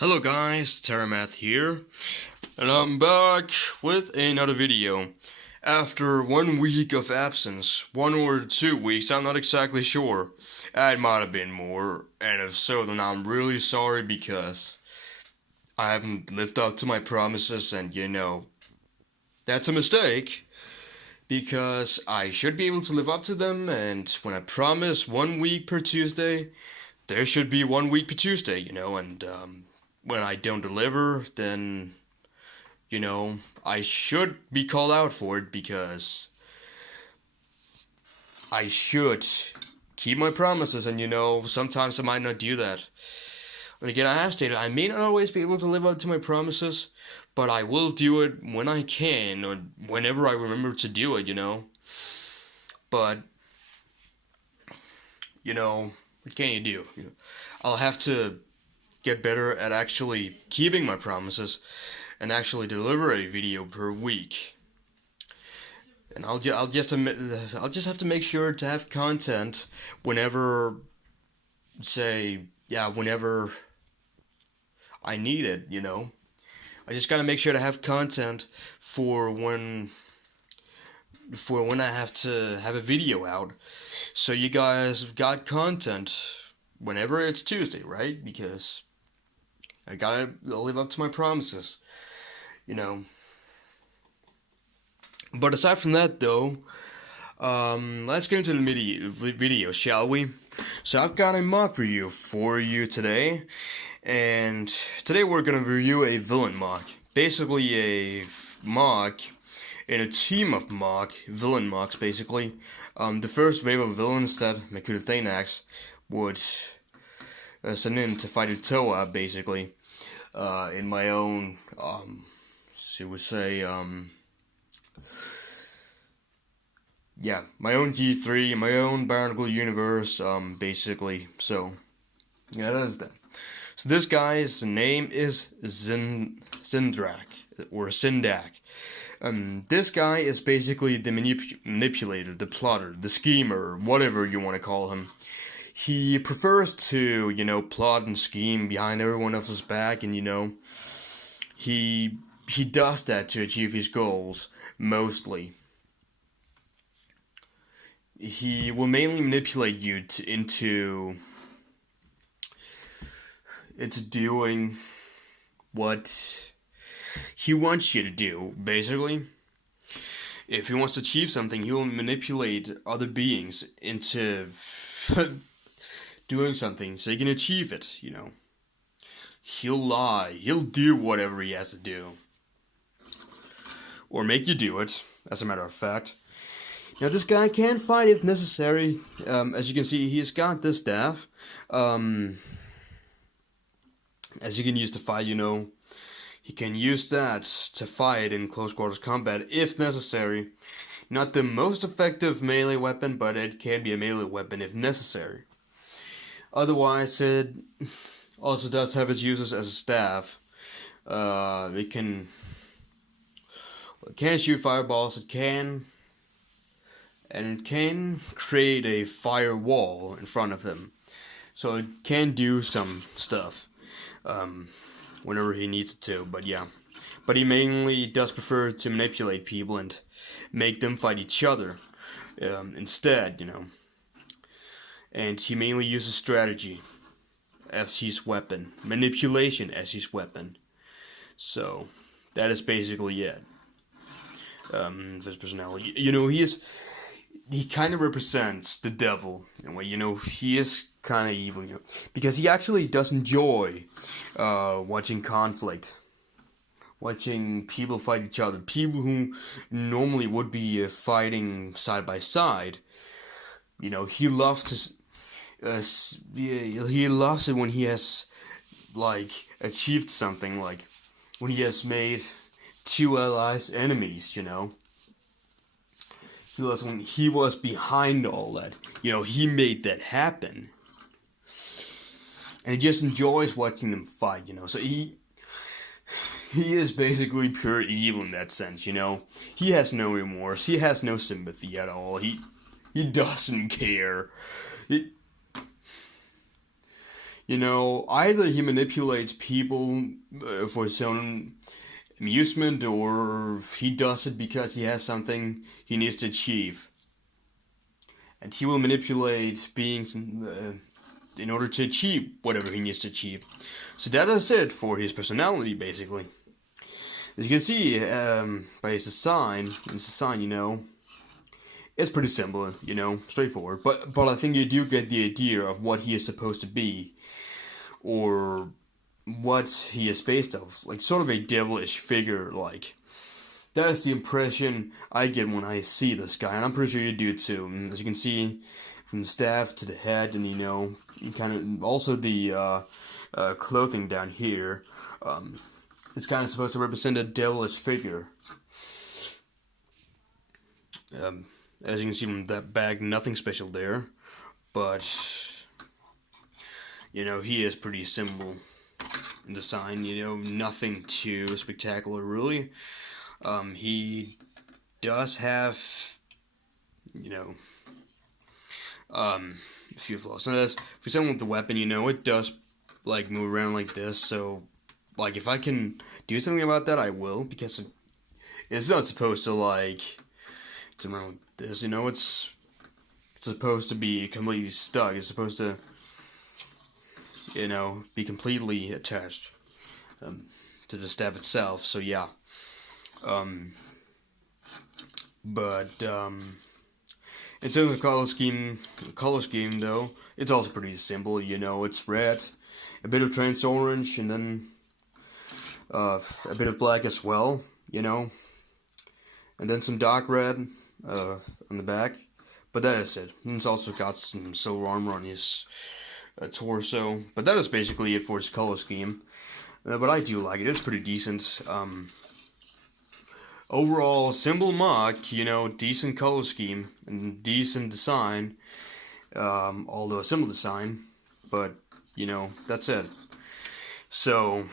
Hello guys, Terramath here, and I'm back with another video. After 1 week of absence, 1 or 2 weeks, I'm not exactly sure. It might have been more, and if so, then I'm really sorry because I haven't lived up to my promises, and that's a mistake. Because I should be able to live up to them, and when I promise 1 week per Tuesday, there should be 1 week per Tuesday, and when I don't deliver, then, I should be called out for it because I should keep my promises, and, sometimes I might not do that. And again, I have stated I may not always be able to live up to my promises, but I will do it when I can, or whenever I remember to do it, But, what can you do? I'll have to get better at actually keeping my promises and actually deliver a video per week. And I'll just have to make sure to have content whenever whenever I need it, I just gotta make sure to have content for when I have to have a video out. So you guys have got content whenever it's Tuesday, right? Because I gotta live up to my promises, But aside from that, though, let's get into the video, shall we? So I've got a mock review for you today, and today we're gonna review a villain mock. Basically, a mock in a team of villain mocks, basically. The first wave of villains that Makuta Thanax would send in to fight Utoa, basically. In my own, my own G3, my own Barnacle universe, basically. So, that's that. So this guy's name is Sindak, or Sindak. This guy is basically the manipulator, the plotter, the schemer, whatever you want to call him. He prefers to, plot and scheme behind everyone else's back, and, he does that to achieve his goals, mostly. He will mainly manipulate you into doing what he wants you to do, basically. If he wants to achieve something, he will manipulate other beings into doing something so he can achieve it, He'll lie. He'll do whatever he has to do. Or make you do it, as a matter of fact. Now, this guy can fight if necessary. As you can see, he's got this staff. As you can use to fight, he can use that to fight in close quarters combat if necessary. Not the most effective melee weapon, but it can be a melee weapon if necessary. Otherwise, it also does have its uses as a staff. It can shoot fireballs. It can create a firewall in front of him. So it can do some stuff whenever he needs to, but yeah. But he mainly does prefer to manipulate people and make them fight each other instead, And he mainly uses strategy as his weapon, manipulation as his weapon. So that is basically it. His personality, he kind of represents the devil in a way, he is kind of evil, because he actually does enjoy watching conflict, watching people fight each other, people who normally would be fighting side by side. He loves to, he loves it when he has, achieved something, when he has made two allies enemies, He loves when he was behind all that, he made that happen. And he just enjoys watching them fight, So he is basically pure evil in that sense, He has no remorse. He has no sympathy at all. He doesn't care. You know, either he manipulates people for his own amusement, or he does it because he has something he needs to achieve. And he will manipulate beings in order to achieve whatever he needs to achieve. So that is it for his personality, basically. As you can see by his design, you know, it's pretty simple, you know, straightforward. But I think you do get the idea of what he is supposed to be, or what he is based off, like sort of a devilish figure. Like, that is the impression I get when I see this guy, and I'm pretty sure you do too. And as you can see, from the staff to the head, and you know, kind of also the clothing down here, it's kind of supposed to represent a devilish figure. As you can see from that bag, nothing special there, but you know, he is pretty simple in design, you know, nothing too spectacular really. He does have, you know, a few flaws. So that's, for example, with the weapon, you know, it does like move around like this, so like if I can do something about that, I will, because it's not supposed to like to run like this, you know, it's supposed to be completely stuck. It's supposed to, you know, be completely attached to the staff itself. So yeah, but in terms of color scheme though, it's also pretty simple. You know, it's red, a bit of trans orange, and then a bit of black as well. You know, and then some dark red on the back. But that is it. And it's also got some silver armor on his torso. But that is basically it for his color scheme. But I do like it. It's pretty decent. Overall, simple MOC, you know, decent color scheme and decent design. Although a simple design. But, you know, that's it. So,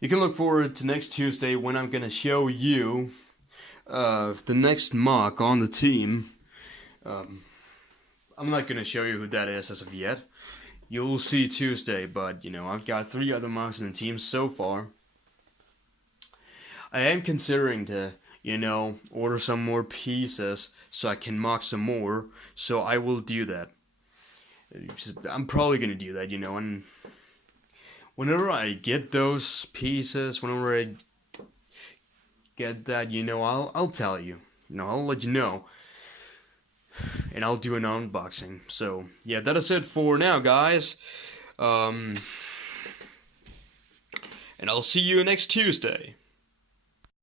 you can look forward to next Tuesday when I'm going to show you the next MOC on the team. I'm not going to show you who that is as of yet. You'll see Tuesday, but, you know, I've got 3 other MOCs in the team so far. I am considering to, you know, order some more pieces so I can MOC some more, so I will do that. I'm probably going to do that, you know, and whenever I get those pieces, whenever I get that, you know, I'll tell you. You know, I'll let you know. And I'll do an unboxing. So, yeah, that is it for now, guys. And I'll see you next Tuesday.